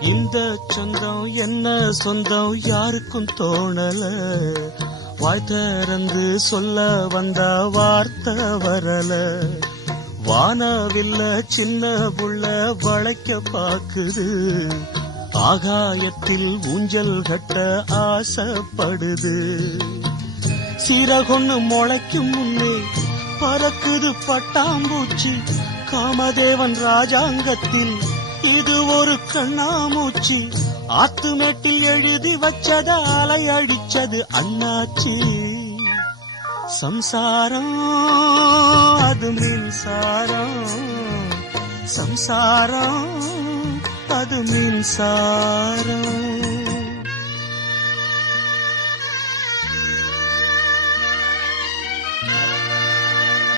இந்த சொந்தம் என்ன சொந்தம் யாருக்கும் தோணல. வாய் திறந்து சொல்ல வந்த வார்த்தை வரல. வானவில்ல சின்ன புள்ள வளைக்க பாக்குது. ஆகாயத்தில் ஊஞ்சல் கட்ட ஆசைப்படுது. சீரகொன்னு முளைக்கும் முன்னே பறக்குது பட்டாம்பூச்சி. காமதேவன் ராஜாங்கத்தில் இது ஒரு கண்ணாமூச்சி. ஆத்துமேட்டில் எழுதி வச்சத அலை அடிச்சது அண்ணாச்சி. சம்சாரம் அது மின்சாரம், சம்சாரம் அது மின்சாரம்.